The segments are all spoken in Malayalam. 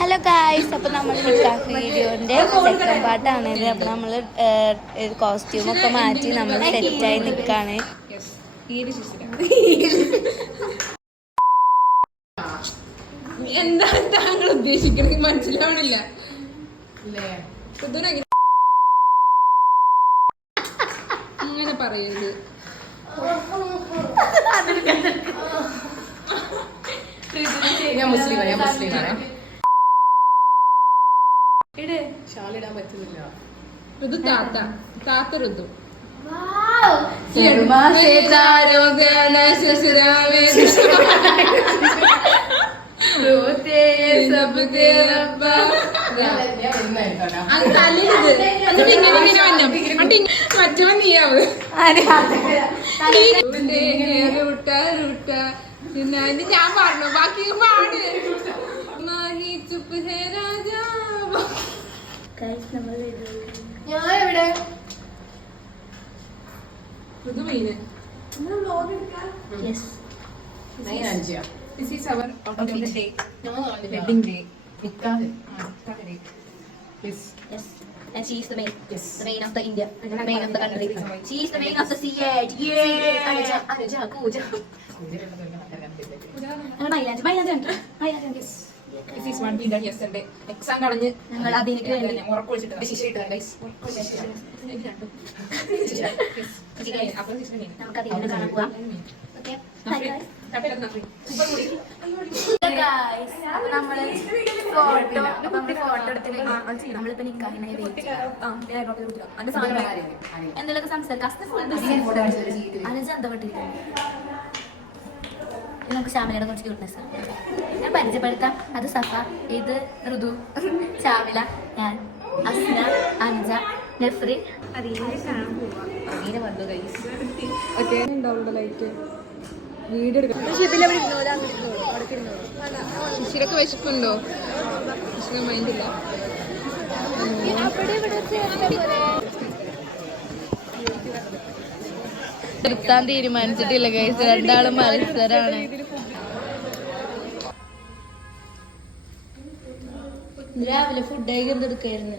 ഹലോ ഗായ്സ്, അപ്പോൾ നമ്മൾ നിക്കാഹ് വീഡിയോൻ്റെ സെക്കൻഡ് പാർട്ടാണിത്. അപ്പോൾ നമ്മൾ കോസ്റ്റ്യൂമൊക്കെ മാറ്റി നമ്മൾ സെറ്റായി നിൽക്കുകയാണ്. എന്താ താങ്കൾ ഉദ്ദേശിക്കുന്നത് മനസ്സിലാവണില്ല. അങ്ങനെ പറയരുത്. ഞാൻ മുസ്ലിമാണ്. ഷാളിടാൻ പറ്റുന്നില്ല. ഋതു താത്ത ഋതു മറ്റവൻ നീയാവ് ഞാൻ പറഞ്ഞു ബാക്കി പാട്. ചുപ്പ് ഹേ Raja. This is our day. Wedding day. Yes. And she is the main. Yes. The main of the India. The main of the country. She is the main of the C8. Yeah. Anuja, Pooja. This is one we done yesterday. Exam കളഞ്ഞ് ഞങ്ങൾ അതിലേക്ക് വേണ്ടി ഉറക്കൊഴിച്ചിട്ട് ശിശിട്ട് ഗൈസ്. നമുക്ക് അതിലേക്ക് കാണാൻ പോവാം. ഓക്കേ. അപ്പൊ നമ്മള് ഫോട്ടോ എടുത്ത് നമ്മളിപ്പോ നിക്കാഹിനായി എന്തെങ്കിലുമൊക്കെ സംസാരിക്കാം. നമുക്ക് ശ്യാമിലയുടെ കുറച്ച് ക്യൂട്ട്നെസ് ഞാൻ പരിചയപ്പെടുത്താം. അത് സഫ, ഇത് ഋതു, ശ്യാമില, ഞാൻ അസ്ന, അൻജ, നഫ്രി. ശിശിരക്ക് വിശപ്പുണ്ടോ? ശിശിര മൈൻഡില്ല. നിർത്താൻ തീരുമാനിച്ചിട്ടില്ല ഗൈസ്, രണ്ടാളും മത്സരാണ്. രാവിലെ ഫുഡ് കഴിക്കാൻ എടുക്കായിരുന്നു.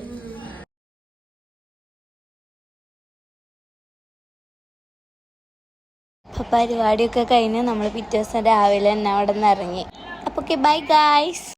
അപ്പൊ പരിപാടിയൊക്കെ കഴിഞ്ഞ് നമ്മൾ പിറ്റേ ദിവസം രാവിലെ തന്നെ അവിടെ നിന്ന് ഇറങ്ങി. അപ്പൊ ബൈ ഗൈസ്.